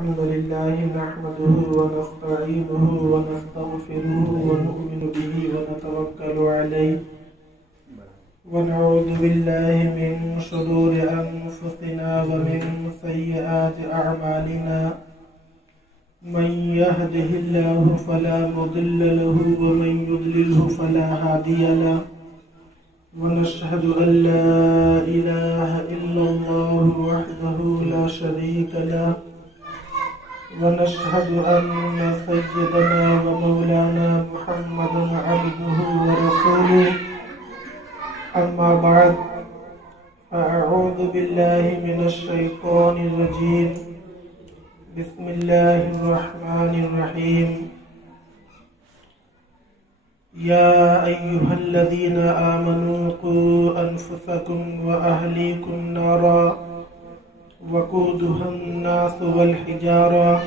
الحمد لله نحمده ونستعينه ونستغفره ونؤمن به ونتوكل عليه ونعوذ بالله من شرور أنفسنا ومن سيئات أعمالنا من يهده الله فلا مضل له ومن يضلله فلا هادي له ونشهد أن لا إله إلا الله وحده لا شريك له ونشهد أن سيدنا ومولانا محمدا عبده ورسوله أما بعد فأعوذ بالله من الشيطان الرجيم بسم الله الرحمن الرحيم يا أيها الذين آمنوا قوا أنفسكم وأهليكم نارا وقودها الناس والحجارة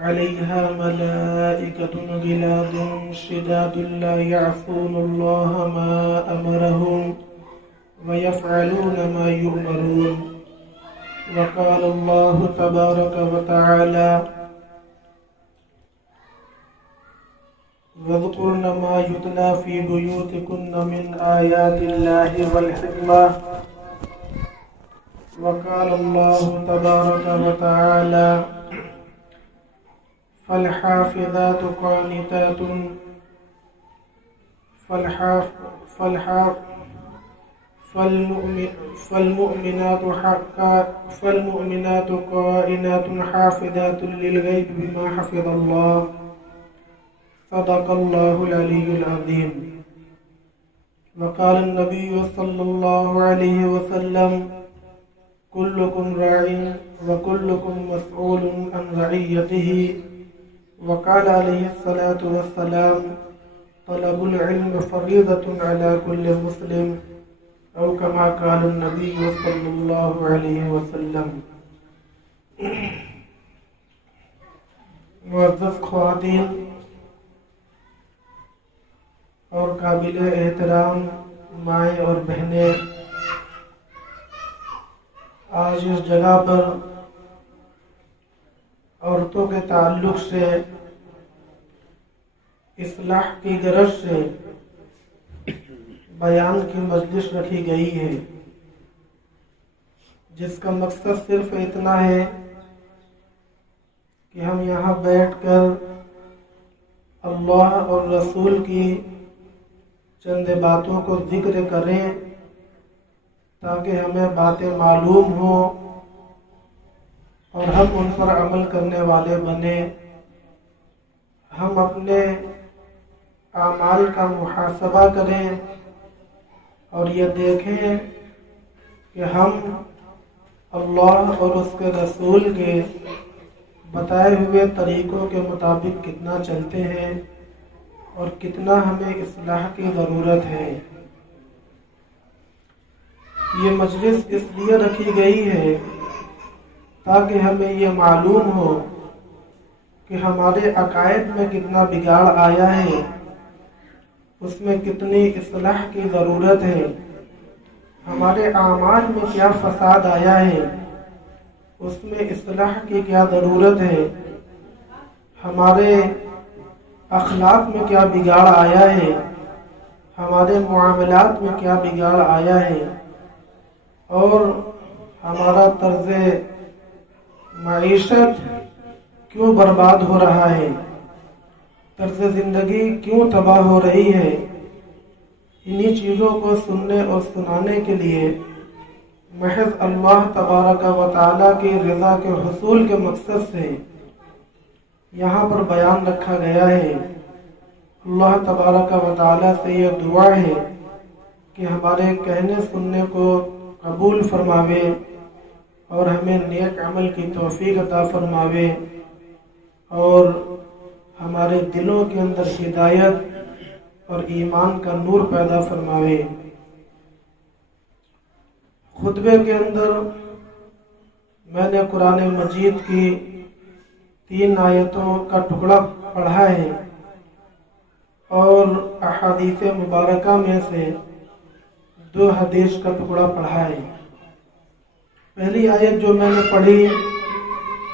عليها ملائكة غلاظ شداد لا يعصون الله ما أمرهم ويفعلون ما يؤمرون وقال الله تبارك وتعالى واذكرن ما يتلى في بيوتكن من آيات الله والحكمة وقال الله تبارك وتعالى فالحافظات قانتات فالمؤمنات قائنات حافظات للغيب بما حفظ الله صدق الله العلي العظيم وقال النبي صلى الله عليه وسلم كلكم راع وكلكم مسؤول عن رعيته وقال عليه الصلاة والسلام طلب العلم فريضة على كل مسلم أو كما قال النبي صلى الله عليه وسلم معزز خواتین اور قابل احترام مائیں اور بہنیں، آج اس جگہ پر عورتوں کے تعلق سے اصلاح کی غرض سے بیان کی مجلس رکھی گئی ہے، جس کا مقصد صرف اتنا ہے کہ ہم یہاں بیٹھ کر اللہ اور رسول کی چند باتوں کو ذکر کریں تاکہ ہمیں باتیں معلوم ہوں اور ہم ان پر عمل کرنے والے بنیں، ہم اپنے اعمال کا محاسبہ کریں اور یہ دیکھیں کہ ہم اللہ اور اس کے رسول کے بتائے ہوئے طریقوں کے مطابق کتنا چلتے ہیں اور کتنا ہمیں اصلاح کی ضرورت ہے۔ یہ مجلس اس لیے رکھی گئی ہے تاکہ ہمیں یہ معلوم ہو کہ ہمارے عقائد میں کتنا بگاڑ آیا ہے، اس میں کتنی اصلاح کی ضرورت ہے، ہمارے اعمال میں کیا فساد آیا ہے، اس میں اصلاح کی کیا ضرورت ہے، ہمارے اخلاق میں کیا بگاڑ آیا ہے، ہمارے معاملات میں کیا بگاڑ آیا ہے، اور ہمارا طرز معیشت کیوں برباد ہو رہا ہے، طرز زندگی کیوں تباہ ہو رہی ہے۔ انہی چیزوں کو سننے اور سنانے کے لیے محض اللہ تبارک و تعالی کی رضا کے حصول کے مقصد سے یہاں پر بیان رکھا گیا ہے۔ اللہ تبارک و تعالی سے یہ دعا ہے کہ ہمارے کہنے سننے کو قبول فرماوے اور ہمیں نیک عمل کی توفیق عطا فرماوے اور ہمارے دلوں کے اندر ہدایت اور ایمان کا نور پیدا فرماوے۔ خطبے کے اندر میں نے قرآن مجید کی 3 آیتوں کا ٹکڑا پڑھا ہے اور احادیث مبارکہ میں سے 2 حدیث کا ٹکڑا پڑھا ہے۔ پہلی آیت جو میں نے پڑھی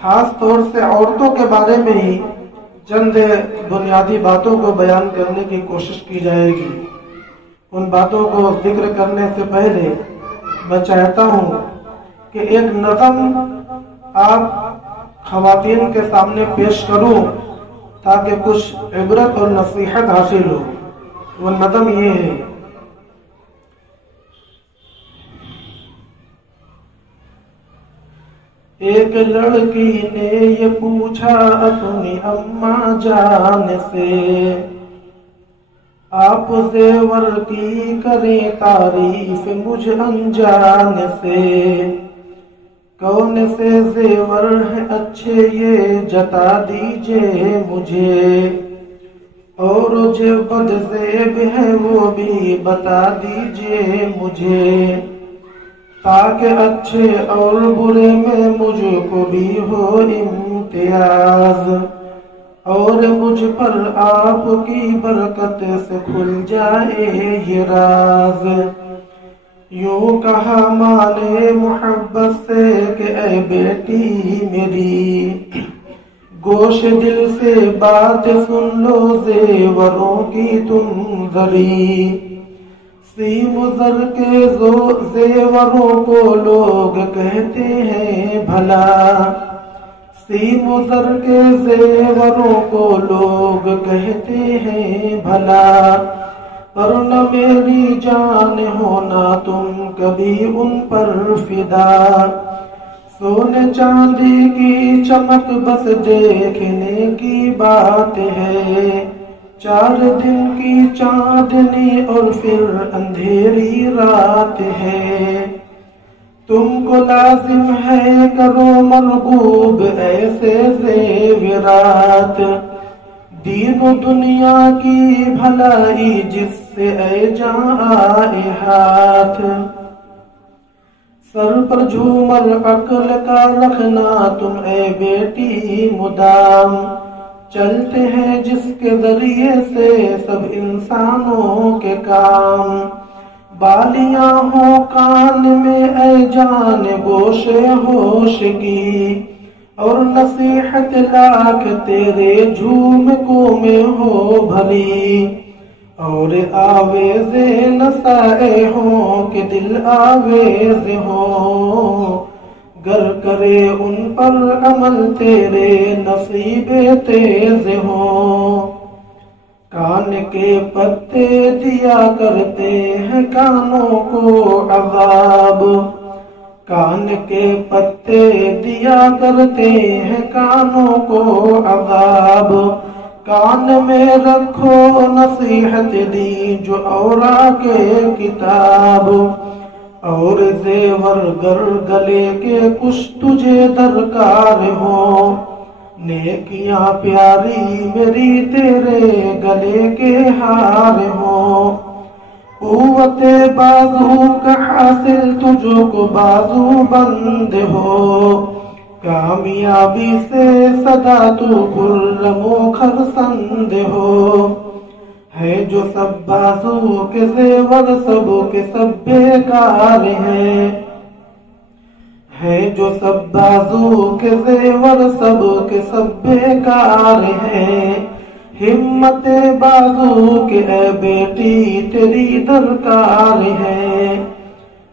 خاص طور سے عورتوں کے بارے میں ہی چند بنیادی باتوں کو بیان کرنے کی کوشش کی جائے گی۔ ان باتوں کو ذکر کرنے سے پہلے میں چاہتا ہوں کہ ایک نظم آپ خواتین کے سامنے پیش کروں تاکہ کچھ عبرت اور نصیحت حاصل ہو۔ وہ نظم یہ ہے: ایک لڑکی نے یہ پوچھا اپنی اماں جان سے، آپ زیور کی کریں تعریف مجھ انجان سے، کون سے زیور ہیں اچھے یہ جتا دیجئے مجھے، اور جو بد زیب ہے وہ بھی بتا دیجئے مجھے، تاکہ اچھے اور برے میں مجھ کو بھی ہو امتیاز، اور مجھ پر آپ کی برکت سے کھل جائے یہ راز۔ یوں کہا مانے محبت سے کہ اے بیٹی میری، گوش دل سے بات سن لو زیوروں کی تم ذری، سیم و زر کے زیوروں کو لوگ کہتے ہیں بھلا، سیم و زر کے زیوروں کو لوگ کہتے ہیں بھلا، پر نہ میری جان ہونا تم کبھی ان پر فدا، سونے چاندی کی چمک بس دیکھنے کی بات ہے، 4 دن کی چاندنی اور پھر اندھیری رات ہے، تم کو لازم ہے کرو مرغوب ایسے زیورات، دین و دنیا کی بھلائی جس سے اے جان آئے ہاتھ، سر پر جھومر عقل کا رکھنا تم اے بیٹی مدام، چلتے ہیں جس کے ذریعے سے سب انسانوں کے کام، بالیاں ہوں کان میں اے جان گوش ہوش کی، اور نصیحت لاکھ تیرے جھومکوں میں ہو بھری، اور آویز نسائے ہوں کہ دل آویز ہوں، گر کرے ان پر عمل تیرے نصیب تیز ہوں، کان کے پتے دیا کرتے ہیں کانوں کو عذاب، کان کے پتے دیا کرتے ہیں کانوں کو عذاب، کان میں رکھو نصیحت دی جو اورا کے کتاب، اور زیور گر گلے کے کچھ تجھے درکار ہو، نیکیاں پیاری میری تیرے گلے کے ہار ہو، قوت بازو کا حاصل تجھ کو بازو بند ہو، کامیابی سے صدا تو خرم و خرسند ہو، ہے جو سب بازو کے زیور سب کے سب بیکار ہیں، ہے جو سب بازو کے زیور سب کے سب بیکار ہیں، ہمت بازو کے اے بیٹی تیری درکار ہے،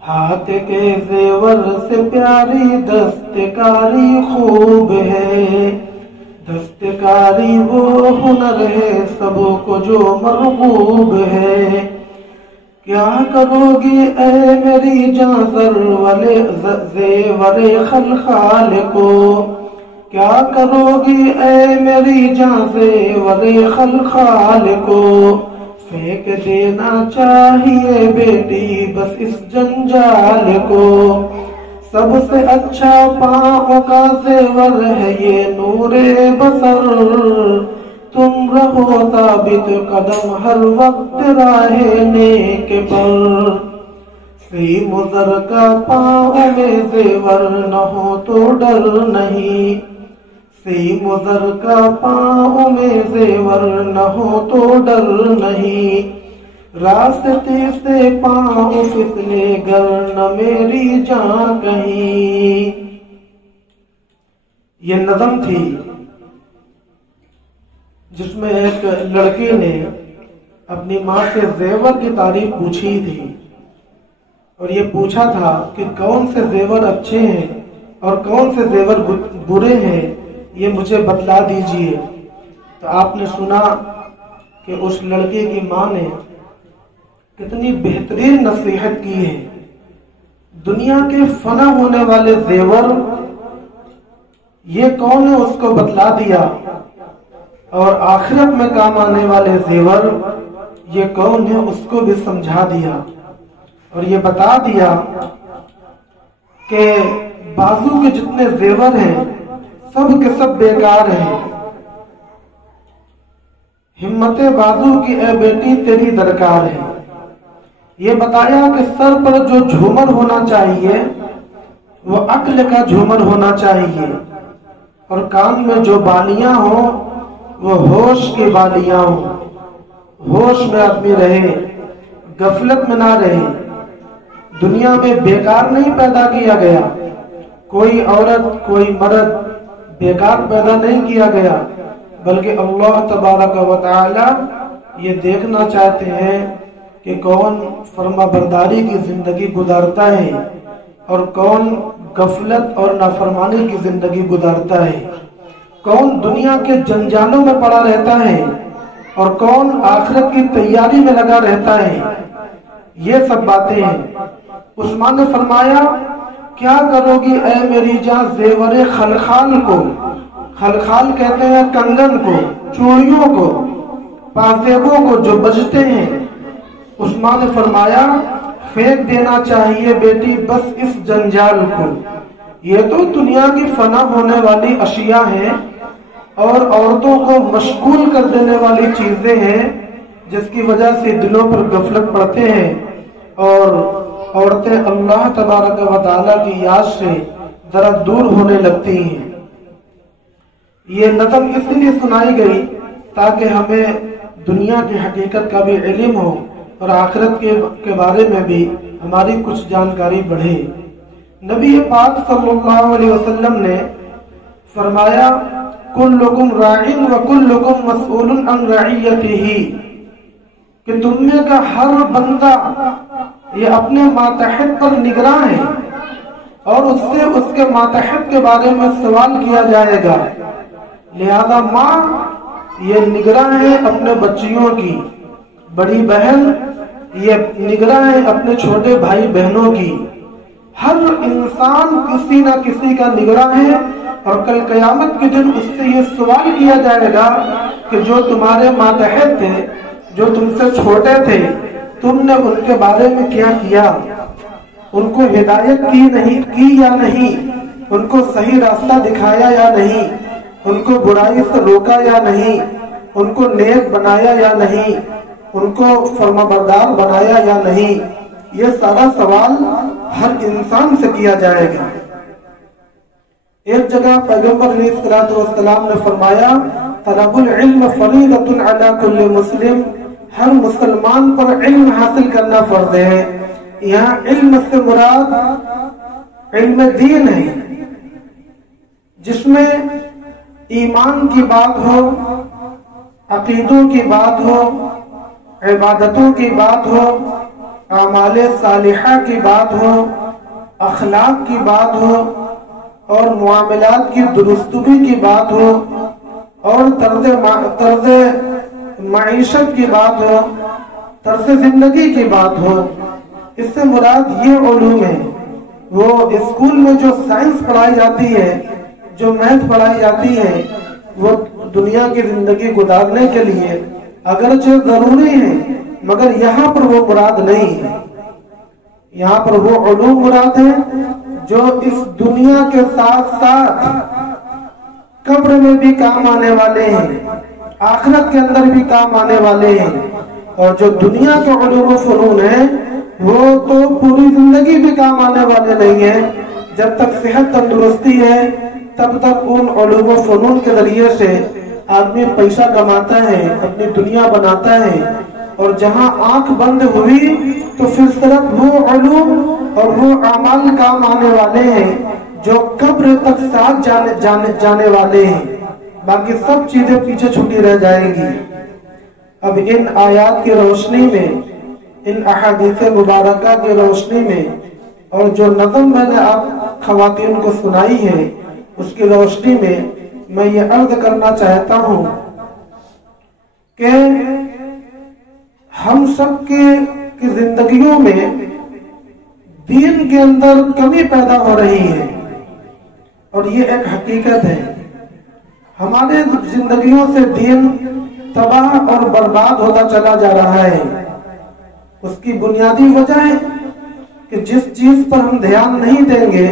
ہاتھ کے زیور سے پیاری دستکاری خوب ہے، دستکاری وہ ہنر ہے سب کو جو مرغوب ہے، کیا کرو گی اے میری جاں زیور خلخال کو، کیا کرو گی اے میری جاں زیور خلخال کو، پھینک دینا چاہیے بیٹی بس اس جنجال کو، سب سے اچھا پاؤں کا زیور ہے یہ نور بصر، تم رہو ثابت قدم ہر وقت راہ نیک پر، سیم و زر کا پاؤں میں زیور نہ ہو تو ڈر نہیں، سیم و زر کا پاؤں میں زیور نہ ہو تو ڈر نہیں، راستے سے پاؤں پھسلے گر نہ میری جان کہیں، یہ نظم تھی جس میں ایک لڑکے نے اپنی ماں سے زیور کی تعریف پوچھی تھی اور یہ پوچھا تھا کہ کون سے زیور اچھے ہیں اور کون سے زیور برے ہیں، یہ مجھے بتلا دیجئے۔ تو آپ نے سنا کہ اس لڑکے کی ماں نے کتنی بہترین نصیحت کی ہے۔ دنیا کے فنا ہونے والے زیور یہ کون ہے اس کو بتلا دیا، اور آخرت میں کام آنے والے زیور یہ کون ہے اس کو بھی سمجھا دیا، اور یہ بتا دیا کہ بازو کے جتنے زیور ہیں سب کے سب بیکار ہیں، ہمت بازو کی اے بیٹی تیری درکار ہے۔ یہ بتایا کہ سر پر جو جھومر ہونا چاہیے وہ عقل کا جھومر ہونا چاہیے، اور کان میں جو بالیاں ہوں وہ ہوش کی بالیاں ہوں، ہوش میں آدمی رہے، غفلت میں نہ رہے۔ دنیا میں بیکار نہیں پیدا کیا گیا، کوئی عورت کوئی مرد بیکار پیدا نہیں کیا گیا، بلکہ اللہ تبارک و تعالی یہ دیکھنا چاہتے ہیں کہ کون فرما برداری کی زندگی گزارتا ہے اور کون غفلت اور نافرمانی کی زندگی گزارتا ہے، کون دنیا کے جنجالوں میں پڑا رہتا ہے اور کون آخرت کی تیاری میں لگا رہتا ہے۔ یہ سب باتیں ہیں۔ عثمان نے فرمایا کیا کرو گی اے میری جان زیور خلخال کو، خلخال کہتے ہیں کنگن کو، چوڑیوں کو، پاسیبوں کو جو بجتے ہیں۔ عثمان نے فرمایا پھینک دینا چاہیے بیٹی بس اس جنجال کو، یہ تو دنیا کی فنا ہونے والی اشیاء ہیں اور عورتوں کو مشغول کر دینے والی چیزیں ہیں، جس کی وجہ سے دلوں پر غفلت پڑتے ہیں اور عورتیں اللہ تبارک و تعالیٰ کی یاد سے ذرا دور ہونے لگتی ہیں۔ یہ نظم اس لیے سنائی گئی تاکہ ہمیں دنیا کی حقیقت کا بھی علم ہو اور آخرت کے بارے میں بھی ہماری کچھ جانکاری بڑھے۔ نبی پاک صلی اللہ علیہ وسلم نے فرمایا کلکم راعٍ وکلکم مسئول عن رعیتہ، کہ تم میں کا ہر بندہ یہ اپنے ماتحت پر نگراں ہے اور اس سے اس کے ماتحت کے بارے میں سوال کیا جائے گا۔ لہذا ماں یہ نگراں ہے اپنے بچیوں کی، بڑی بہن یہ نگراں ہے اپنے چھوٹے بھائی بہنوں کی، ہر انسان کسی نہ کسی کا نگراں ہے، اور کل قیامت کے دن اس سے یہ سوال کیا جائے گا کہ جو تمہارے ماتحت تھے، جو تم سے چھوٹے تھے، تم نے ان کے بارے میں کیا کیا، ان کو ہدایت کی یا نہیں، ان کو صحیح راستہ دکھایا یا نہیں، ان کو برائی سے روکا یا نہیں، ان کو نیک بنایا یا نہیں، ان کو فرما بردار بنایا یا نہیں۔ یہ سارا سوال ہر انسان سے کیا جائے گا۔ ایک جگہ پیغمبر علیہ الصلوۃ والسلام نے فرمایا طلب العلم فریضۃ علی کل مسلم، ہر مسلمان پر علم حاصل کرنا فرض ہے۔ یہاں علم سے مراد علم دین ہے، جس میں ایمان کی بات ہو، عقیدوں کی بات ہو، عبادتوں کی بات ہو، اعمال صالحہ کی بات ہو، اخلاق کی بات ہو، اور معاملات کی درستگی کی بات ہو، اور طرز معیشت کی بات ہو، طرز زندگی کی بات ہو۔ اس سے مراد یہ علوم ہے۔ وہ اسکول میں جو سائنس پڑھائی جاتی ہے، جو میتھ پڑھائی جاتی ہے، وہ دنیا کی زندگی گزارنے کے لیے اگرچہ ضروری ہے، مگر یہاں پر وہ مراد نہیں ہے۔ یہاں پر وہ علوم مراد ہے جو اس دنیا کے ساتھ ساتھ قبر میں بھی کام آنے والے ہیں، آخرت کے اندر بھی کام آنے والے ہیں، اور جو دنیا کے علوم و فنون ہیں وہ تو پوری زندگی بھی کام آنے والے نہیں ہیں۔ جب تک صحت تندرستی ہے تب تک ان علوم و فنون کے ذریعے سے آدمی پیسہ کماتا ہے، اپنی دنیا بناتا ہے، اور جہاں آنکھ بند ہوئی تو پھر صرف وہ علوم اور وہ اعمال کام آنے والے ہیں جو قبر تک ساتھ جانے والے ہیں، باقی سب چیزیں پیچھے چھوٹی رہ جائیں گی۔ اب ان آیات کی روشنی میں، ان احادیث مبارکہ کی روشنی میں، اور جو نظم میں نے آپ خواتین کو سنائی ہے اس کی روشنی میں یہ عرض کرنا چاہتا ہوں کہ ہم سب کی زندگیوں میں دین کے اندر کمی پیدا ہو رہی ہے، اور یہ ایک حقیقت ہے۔ ہمارے زندگیوں سے دین تباہ اور برباد ہوتا چلا جا رہا ہے۔ اس کی بنیادی وجہ ہے کہ جس چیز پر ہم دھیان نہیں دیں گے،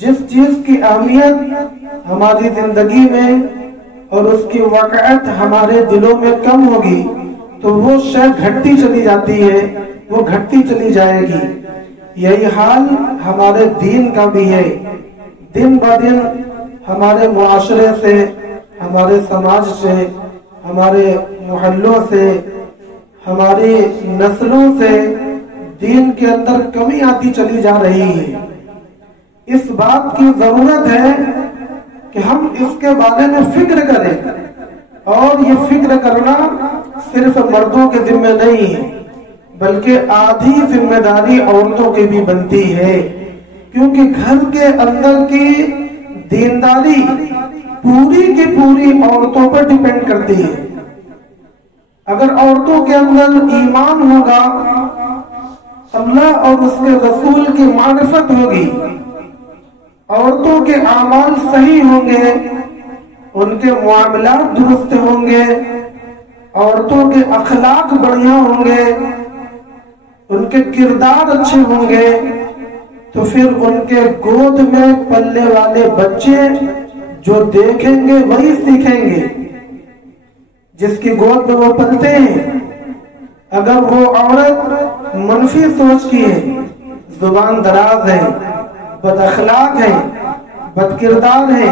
جس چیز کی اہمیت ہماری زندگی میں اور اس کی وقعت ہمارے دلوں میں کم ہوگی تو وہ شے گھٹتی چلی جاتی ہے، وہ گھٹتی چلی جائے گی۔ یہی حال ہمارے دین کا بھی ہے۔ دن بہ دن ہمارے معاشرے سے، ہمارے سماج سے، ہمارے محلوں سے، ہماری نسلوں سے دین کے اندر کمی آتی چلی جا رہی ہے۔ اس بات کی ضرورت ہے کہ ہم اس کے بارے میں فکر کریں، اور یہ فکر کرنا صرف مردوں کے ذمہ نہیں ہے بلکہ آدھی ذمہ داری عورتوں کی بھی بنتی ہے، کیونکہ گھر کے اندر کی دینداری پوری کی پوری عورتوں پر ڈیپینڈ کرتی ہے۔ اگر عورتوں کے اندر ایمان ہوگا، اللہ اور اس کے رسول کی معرفت ہوگی، عورتوں کے اعمال صحیح ہوں گے، ان کے معاملات درست ہوں گے، عورتوں کے اخلاق بڑھیا ہوں گے، ان کے کردار اچھے ہوں گے، تو پھر ان کے گود میں پلنے والے بچے جو دیکھیں گے وہی سیکھیں گے۔ جس کی گود میں وہ پلتے ہیں، اگر وہ عورت منفی سوچ کی ہے، زبان دراز ہے، بد اخلاق ہے، بد کردار ہے،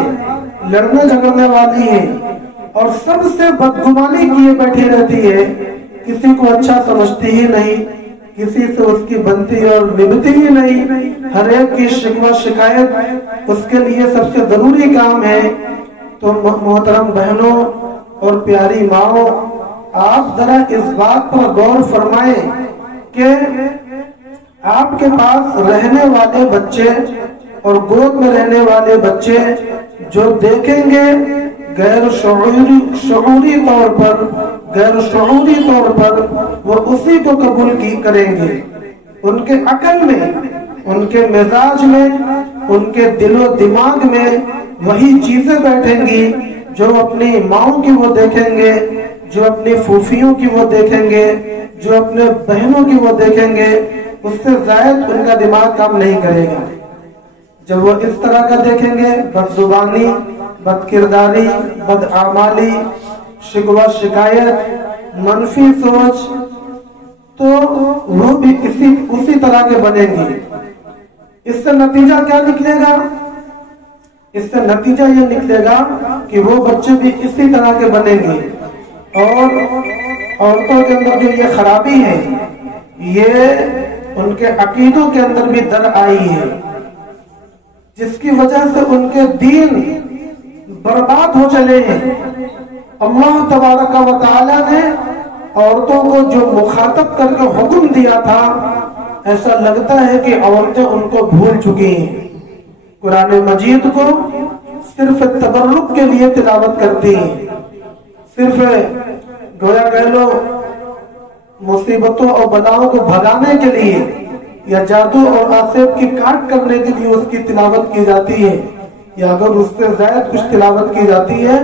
لڑنے جھگڑنے والی ہے، اور سب سے بدگمانی کیے بیٹھی رہتی ہے، کسی کو اچھا سمجھتی ہی نہیں، کسی سے اس کی بنتی اور نبھتی ہی نہیں، ہر ایک کی شکوہ شکایت اس کے لیے سب سے ضروری کام ہے، تو محترم بہنوں اور پیاری ماؤں، آپ ذرا اس بات پر غور فرمائیں کہ آپ کے پاس رہنے والے بچے اور گود میں رہنے والے بچے جو دیکھیں گے غیر شعوری طور پر وہ اسی کو قبول کریں گے۔ ان کے عقل میں، ان کے مزاج میں، ان کے دل و دماغ میں وہی چیزیں بیٹھیں گی جو اپنی ماؤں کی وہ دیکھیں گے، جو اپنی پھوپھیوں کی وہ دیکھیں گے، جو اپنے بہنوں کی وہ دیکھیں گے، اس سے زائد ان کا دماغ کام نہیں کرے گا۔ جب وہ اس طرح کا دیکھیں گے، بد زبانی، بد کرداری، بد اعمالی، شکوہ شکایت، منفی سوچ، تو وہ بھی اسی طرح کے بنیں گے۔ اس سے نتیجہ کیا نکلے گا؟ اس سے نتیجہ یہ نکلے گا کہ وہ بچے بھی اسی طرح کے بنیں گے، اور عورتوں کے اندر جو یہ خرابی ہے، یہ ان کے عقیدوں کے اندر بھی در آئی ہے، جس کی وجہ سے ان کے دین برباد ہو چلے ہیں۔ اللہ تبارک و تعالی نے عورتوں کو جو مخاطب کر کے حکم دیا تھا، ایسا لگتا ہے کہ عورتیں ان کو بھول چکی ہیں۔ قرآن مجید کو صرف تبرک کے لیے تلاوت کرتی ہیں، صرف گویا کہہ لو مصیبتوں اور بلاؤں کو بھگانے کے لیے یا جادو اور آسیب کی کاٹ کرنے کے لیے اس کی تلاوت کی جاتی ہے، یا اگر اس سے زائد کچھ تلاوت کی جاتی ہے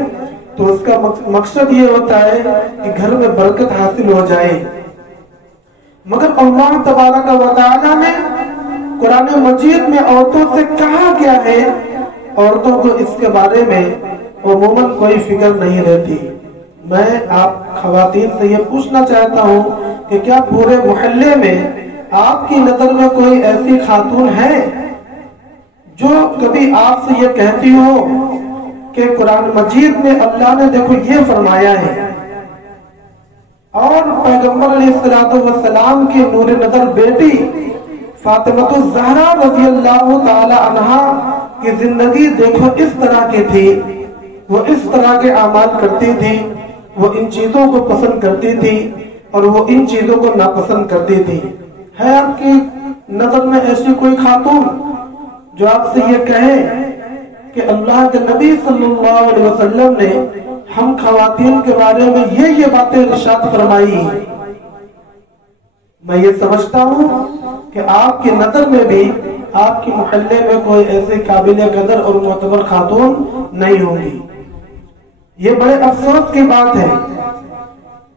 تو اس کا مقصد یہ ہوتا ہے کہ گھر میں برکت حاصل ہو جائے۔ مگر اللہ تبارک و تعالی نے قرآن مجید میں عورتوں سے کہا کیا ہے، عورتوں کو اس کے بارے میں عموماً کوئی فکر نہیں رہتی۔ میں آپ خواتین سے یہ پوچھنا چاہتا ہوں کہ کیا پورے محلے میں آپ کی نظر میں کوئی ایسی خاتون ہے جو کبھی آپ سے یہ کہتی ہو کہ قرآن مجید میں اللہ نے دیکھو یہ فرمایا ہے، اور پیغمبر علیہ السلام کی نور نظر بیٹی فاطمہ الزہرا رضی اللہ تعالی عنہا کہ زندگی دیکھو اس طرح کی تھی، وہ اس طرح کے اعمال کرتی تھی، وہ ان چیزوں کو پسند کرتی تھی اور وہ ان چیزوں کو ناپسند کرتی تھی۔ ہے آپ کی نظر میں ایسی کوئی خاتون جو آپ سے یہ کہے کہ اللہ کے نبی صلی اللہ علیہ وسلم نے ہم خواتین کے بارے میں یہ باتیں ارشاد فرمائی ہیں؟ میں یہ سمجھتا ہوں کہ آپ کی نظر میں بھی آپ کے محلے میں کوئی ایسی قابل قدر اور معتبر خاتون نہیں ہوگی۔ یہ بڑے افسوس کی بات ہے۔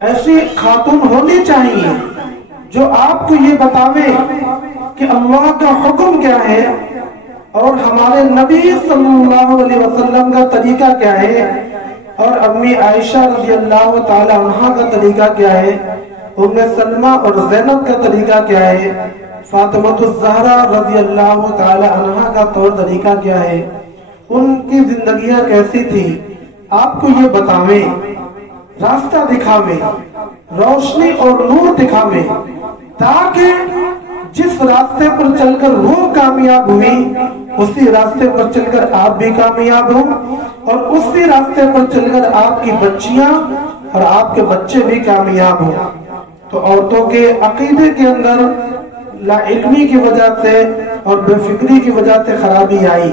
ایسی خاتون ہونی چاہیے جو آپ کو یہ بتاوے کہ اللہ کا حکم کیا ہے اور ہمارے نبی صلی اللہ علیہ وسلم کا طریقہ کیا ہے، اور امی عائشہ رضی اللہ تعالی عنہا کا طریقہ کیا ہے، ام سلمہ اور زینب کا طریقہ کیا ہے، فاطمہ الزہرا رضی اللہ تعالی عنہا کا طور طریقہ کیا ہے، ان کی زندگیاں کیسی تھی، آپ کو یہ بتاویں، راستہ دکھاویں، روشنی اور نور دکھاویں، تاکہ جس راستے پر چل کر وہ کامیاب ہوئی اسی راستے پر چل کر آپ بھی کامیاب ہوں، اور اسی راستے پر چل کر آپ کی بچیاں اور آپ کے بچے بھی کامیاب ہوں۔ تو عورتوں کے عقیدے کے اندر لا علمی کی وجہ سے اور بے فکری کی وجہ سے خرابی آئی،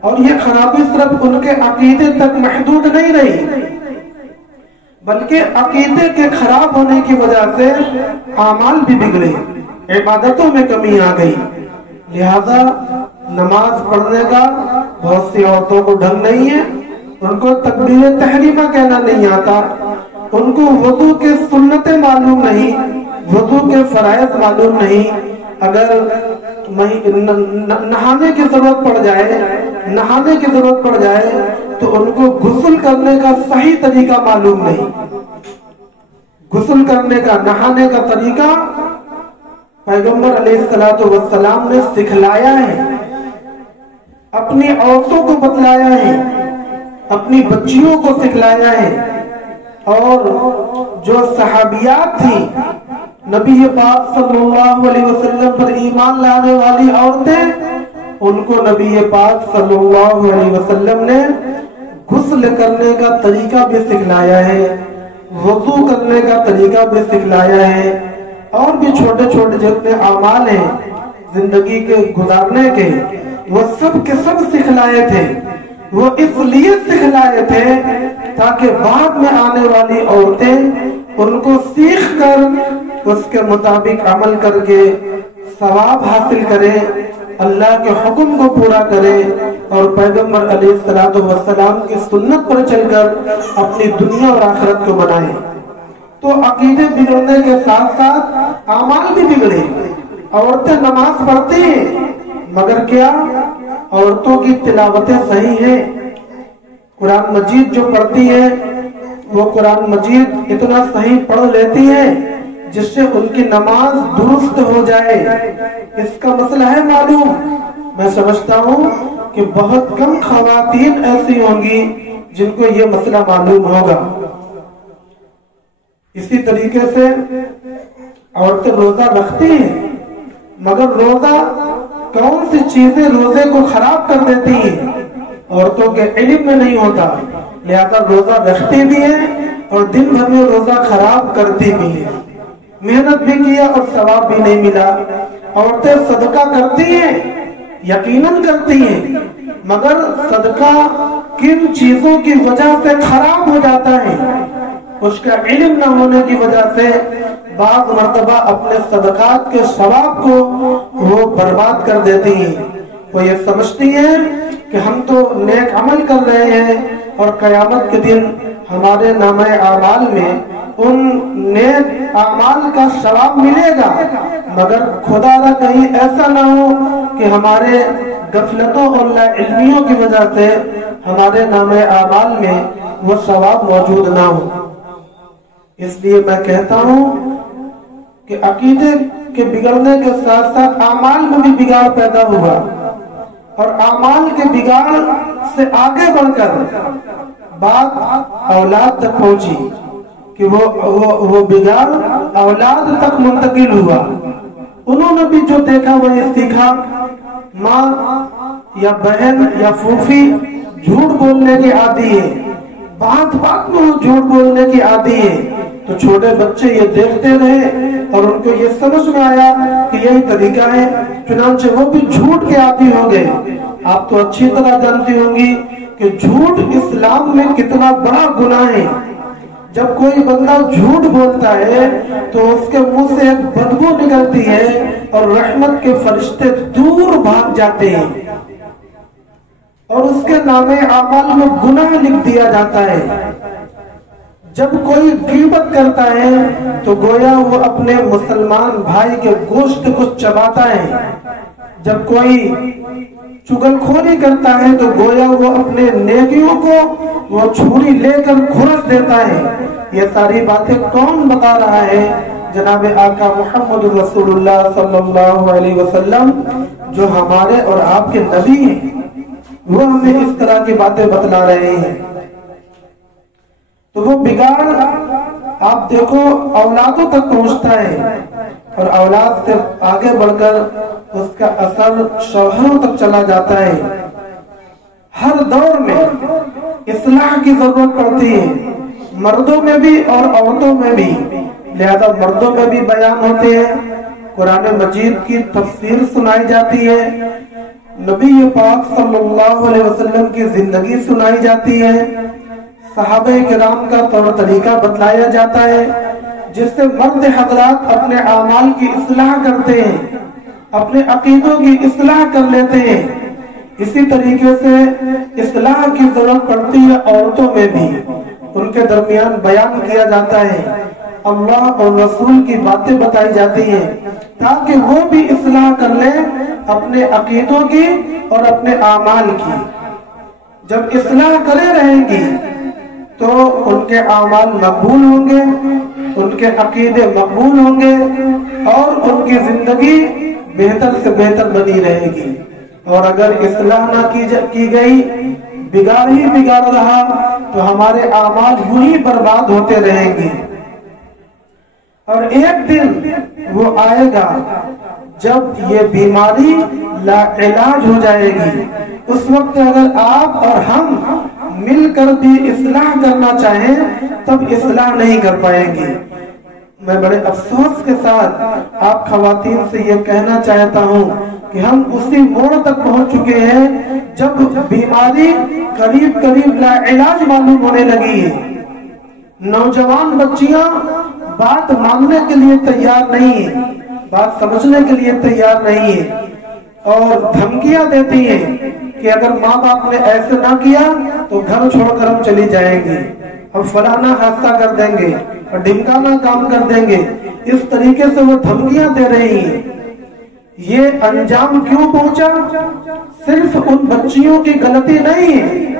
اور یہ خرابی صرف ان کے عقیدے تک محدود نہیں رہی، بلکہ عقیدے کے خراب ہونے کی وجہ سے اعمال بھی بگڑے، عبادتوں میں کمی آ گئی۔ لہذا نماز پڑھنے کا بہت سی عورتوں کو ڈھنگ نہیں ہے، ان کو تکبیر تحریمہ کہنا نہیں آتا، ان کو وضو کے سنتیں معلوم نہیں، وضو کے فرائض معلوم نہیں، اگر نہانے کی ضرورت پڑ جائے تو ان کو غسل کرنے کا صحیح طریقہ معلوم نہیں۔ غسل کرنے کا، نہانے کا طریقہ پیغمبر علیہ السلام نے سکھلایا ہے، اپنی عورتوں کو بتلایا ہے، اپنی بچیوں کو سکھلایا ہے، اور جو صحابیات تھی نبی پاک صلی اللہ علیہ وسلم پر ایمان لانے والی عورتیں، ان کو نبی پاک صلی اللہ علیہ وسلم نے غسل کرنے کا طریقہ بھی سکھلایا ہے، وضو کرنے کا طریقہ بھی سکھلایا ہے، اور بھی چھوٹے چھوٹے جتنے اعمال ہیں زندگی کے گزارنے کے، وہ سب کے سب سکھلائے تھے۔ وہ اس لیے سکھلائے تھے تاکہ بعد میں آنے والی عورتیں ان کو سیکھ کر اس کے مطابق عمل کر کے ثواب حاصل کریں، اللہ کے حکم کو پورا کریں، اور پیغمبر علیہ السلام کی سنت پر چل کر اپنی دنیا اور آخرت کو بنائیں۔ تو عقیدے بگڑنے کے ساتھ ساتھ اعمال بھی بگڑے۔ عورتیں نماز پڑھتی ہیں مگر کیا عورتوں کی تلاوتیں صحیح ہیں؟ قرآن مجید جو پڑھتی ہیں وہ قرآن مجید اتنا صحیح پڑھ لیتی ہیں جس سے ان کی نماز درست ہو جائے، اس کا مسئلہ ہے معلوم؟ میں سمجھتا ہوں کہ بہت کم خواتین ایسی ہوں گی جن کو یہ مسئلہ معلوم ہوگا۔ اسی طریقے سے عورتیں روزہ رکھتی ہیں مگر روزہ کون سی چیزیں روزے کو خراب کر دیتی ہیں عورتوں کے علم میں نہیں ہوتا، لہذا روزہ رکھتی بھی ہیں اور دن بھر میں روزہ خراب کرتی بھی ہیں، محنت بھی کیا اور ثواب بھی نہیں ملا۔ عورتیں صدقہ کرتی ہیں، یقیناً کرتی ہیں، مگر صدقہ کن چیزوں کی وجہ سے خراب ہو جاتا ہے؟ اس کا علم نہ ہونے کی وجہ سے بعض مرتبہ اپنے صدقات کے ثواب کو وہ برباد کر دیتی ہیں۔ وہ یہ سمجھتی ہیں کہ ہم تو نیک عمل کر رہے ہیں اور قیامت کے دن ہمارے نامہ اعمال میں ان نیک اعمال کا ثواب ملے گا، مگر خدا نہ کہیں ایسا نہ ہو کہ ہمارے غفلتوں اور لا علمیوں کی وجہ سے ہمارے نامہ اعمال میں وہ ثواب موجود نہ ہو۔ اس لیے میں کہتا ہوں کہ عقیدے کے بگڑنے کے ساتھ ساتھ اعمال میں بھی بگاڑ پیدا ہوا، اور اعمال کے بگاڑ سے آگے بڑھ کر بات اولاد تک پہنچی کہ وہ بگاڑ اولاد تک منتقل ہوا۔ انہوں نے بھی جو دیکھا وہی سیکھا۔ ماں یا بہن یا پھوپھی جھوٹ بولنے کی عادی ہے، بات بات میں وہ جھوٹ بولنے کی عادی ہے، تو چھوٹے بچے یہ دیکھتے رہے اور ان کو یہ سمجھ میں آیا کہ یہی طریقہ ہے، چنانچہ وہ بھی جھوٹ کے عادی ہو گئے۔ آپ تو اچھی طرح جانتی ہوں گی کہ جھوٹ اسلام میں کتنا بڑا گناہ ہے۔ جب کوئی بندہ جھوٹ بولتا ہے تو اس کے منہ سے ایک بدبو نکلتی ہے اور رحمت کے فرشتے دور بھاگ جاتے ہیں اور اس کے نامے اعمال میں گناہ لکھ دیا جاتا ہے۔ جب کوئی غیبت کرتا ہے تو گویا وہ اپنے مسلمان بھائی کے گوشت کو چباتا ہے، جب کوئی چغل خوری کرتا ہے تو گویا وہ اپنے نیکیوں کو وہ چھری لے کر کھرچ دیتا ہے۔ یہ ساری باتیں کون بتا رہا ہے؟ جناب آقا محمد رسول اللہ صلی اللہ علیہ وسلم، جو ہمارے اور آپ کے نبی ہیں، وہ ہمیں اس طرح کی باتیں بتلا رہے ہیں۔ تو وہ بگاڑ آپ دیکھو اولادوں تک پہنچتا ہے اور اولاد سے آگے بڑھ کر اس کا اثر شوہروں تک چلا جاتا ہے۔ ہر دور میں اصلاح کی ضرورت پڑتی ہے، مردوں میں بھی اور عورتوں میں بھی، لہذا مردوں میں بھی بیان ہوتے ہیں، قرآن مجید کی تفسیر سنائی جاتی ہے، نبی پاک صلی اللہ علیہ وسلم کی زندگی سنائی جاتی ہے، صحابہ کرام کا طور طریقہ بتلایا جاتا ہے، جس سے مرد حضرات اپنے اعمال کی اصلاح کرتے ہیں، اپنے عقیدوں کی اصلاح کر لیتے ہیں۔ اسی طریقے سے اصلاح کی ضرورت پڑتی ہے عورتوں میں بھی، ان کے درمیان بیان کیا جاتا ہے، اللہ اور رسول کی باتیں بتائی جاتی ہیں تاکہ وہ بھی اصلاح کر لیں اپنے عقیدوں کی اور اپنے اعمال کی۔ جب اصلاح کرے رہیں گی تو ان کے اعمال مقبول ہوں گے، ان کے عقیدے مقبول ہوں گے اور ان کی زندگی بہتر سے بہتر بنی رہے گی۔ اور اگر اصلاح نہ کی گئی، بگاڑ ہی بگاڑ رہا، تو ہمارے اعمال یوں ہی برباد ہوتے رہیں گے۔ اور ایک دن وہ آئے گا جب یہ بیماری لا علاج ہو جائے گی، اس وقت اگر آپ اور ہم مل کر بھی اصلاح کرنا چاہیں تب اصلاح نہیں کر پائیں گے۔ میں بڑے افسوس کے ساتھ آپ خواتین سے یہ کہنا چاہتا ہوں کہ ہم اسی موڑ تک پہنچ چکے ہیں جب بیماری قریب قریب لا علاج معلوم ہونے لگی ہے۔ نوجوان بچیاں بات ماننے کے لیے تیار نہیں ہیں، بات سمجھنے کے لیے تیار نہیں ہیں اور دھمکیاں دیتی ہیں کہ اگر ماں باپ نے ایسے نہ کیا تو گھر چھوڑ کر ہم چلی جائیں گے، ہم فلانا حادثہ کر دیں گے اور ڈھمکانا کام کر دیں گے۔ اس طریقے سے وہ دھمکیاں دے رہی ہیں۔ یہ انجام کیوں پہنچا؟ صرف ان بچیوں کی غلطی نہیں ہے،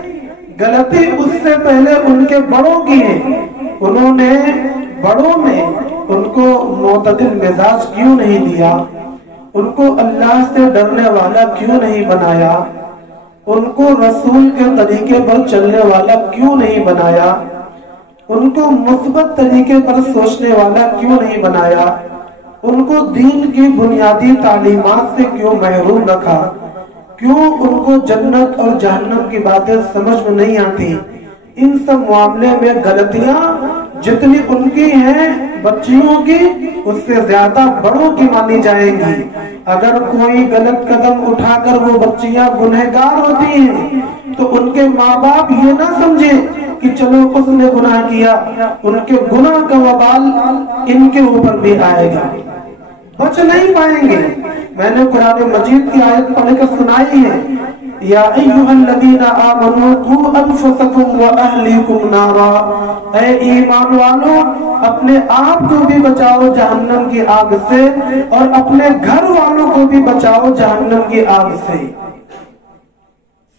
غلطی اس سے پہلے ان کے بڑوں کی ہے۔ بڑوں نے ان کو معتدل مزاج کیوں نہیں دیا؟ ان کو اللہ سے ڈرنے والا کیوں نہیں بنایا؟ ان کو رسول کے طریقے پر چلنے والا کیوں نہیں بنایا؟ ان کو مثبت طریقے پر سوچنے والا کیوں نہیں بنایا؟ ان کو دین کی بنیادی تعلیمات سے کیوں محروم رکھا؟ کیوں ان کو جنت اور جہنم کی باتیں سمجھ میں نہیں آتی؟ ان سب معاملے میں غلطیاں جتنی ان کی ہیں بچیوں کی، اس سے زیادہ بڑوں کی مانی جائیں گی۔ اگر کوئی غلط قدم اٹھا کر وہ بچیاں گنہگار ہوتی ہیں تو ان کے ماں باپ یہ نہ سمجھے کہ چلو اس نے گناہ کیا، ان کے گناہ کا وبال ان کے اوپر بھی آئے گا، بچ نہیں پائیں گے۔ میں نے قرآن مجید کی آیت پڑھ کر سنائی ہے، یا ایھا الذین آمنوا قوا انفسکم واہلیکم نارا، اے ایمان والو اپنے آپ کو بھی بچاؤ جہنم کی آگ سے اور اپنے گھر والوں کو بھی بچاؤ جہنم کی آگ سے۔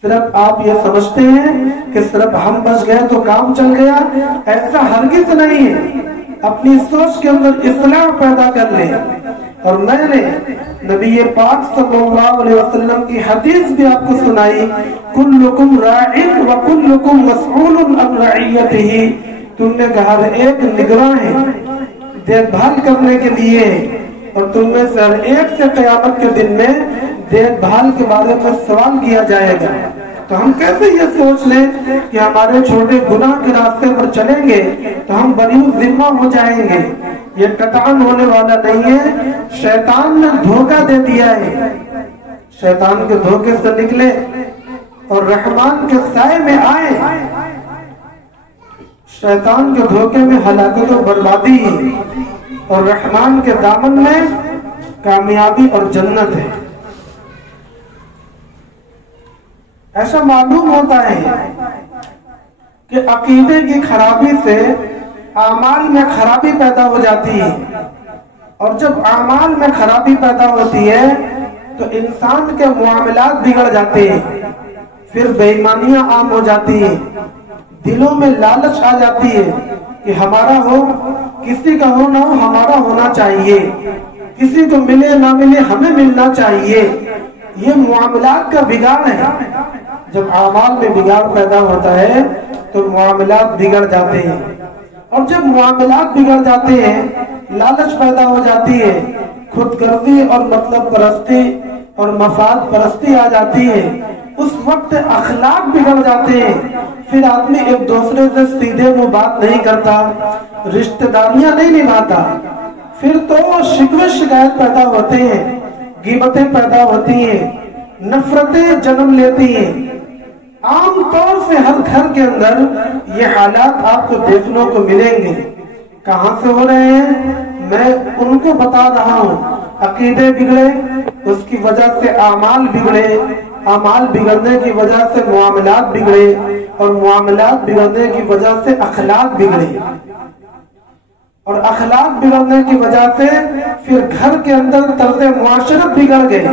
صرف آپ یہ سمجھتے ہیں کہ صرف ہم بچ گئے تو کام چل گیا، ایسا ہرگز نہیں ہے۔ اپنی سوچ کے اندر اصلاح پیدا کر لیں۔ اور میں نے نبی پاک صلی اللہ علیہ وسلم کی حدیث بھی آپ کو سنائی، کلکم راع وکلکم مسئول عن رعیتہ، تم نے کہا ایک نگراں ہے، دیکھ بھال کرنے کے لیے اور تم میں سے ہر ایک سے قیامت کے دن میں دیکھ بھال کے بارے میں سوال کیا جائے گا۔ تو ہم کیسے یہ سوچ لیں کہ ہمارے چھوٹے گناہ کے راستے پر چلیں گے تو ہم بری ذمہ ہو جائیں گے؟ یہ قطعاً ہونے والا نہیں ہے۔ شیطان نے دھوکہ دے دیا ہے، شیطان کے دھوکے سے نکلے اور رحمان کے سائے میں آئے۔ شیطان کے دھوکے میں ہلاکت و بربادی ہے اور رحمان کے دامن میں کامیابی اور جنت ہے۔ ایسا معلوم ہوتا ہے کہ عقیدے کی خرابی سے اعمال میں خرابی پیدا ہو جاتی ہے، اور جب اعمال میں خرابی پیدا ہوتی ہے تو انسان کے معاملات بگڑ جاتے ہیں، پھر بے ایمانیاں عام ہو جاتی ہیں، دلوں میں لالچ آ جاتی ہے کہ ہمارا ہو، کسی کا ہو نہ ہو ہمارا ہونا چاہیے، کسی کو ملے نہ ملے ہمیں ملنا چاہیے۔ یہ معاملات کا بگاڑ ہے۔ جب اعمال میں بگاڑ پیدا ہوتا ہے تو معاملات بگڑ جاتے ہیں، اور جب معاملات بگڑ جاتے ہیں لالچ پیدا ہو جاتی ہے، خود غرضی اور مطلب پرستی اور مفاد پرستی آ جاتی ہے، اس وقت اخلاق بگڑ جاتے ہیں، پھر آدمی ایک دوسرے سے سیدھے منہ بات نہیں کرتا، رشتہ داریاں نہیں نبھاتا، پھر تو شکوے شکایت پیدا ہوتے ہیں، غیبتیں پیدا ہوتی ہیں، نفرتیں جنم لیتی ہیں۔ عام طور سے ہر گھر کے اندر یہ حالات آپ کو دیکھنے کو ملیں گے۔ کہاں سے ہو رہے ہیں؟ میں ان کو بتا رہا ہوں۔ عقیدے بگڑے، اس کی وجہ سے اعمال بگڑے، اعمال بگڑنے کی وجہ سے معاملات بگڑے، اور معاملات بگڑنے کی وجہ سے اخلاق بگڑے، اور اخلاق بگڑنے کی وجہ سے پھر گھر کے اندر طرز معاشرت بگڑ گئے۔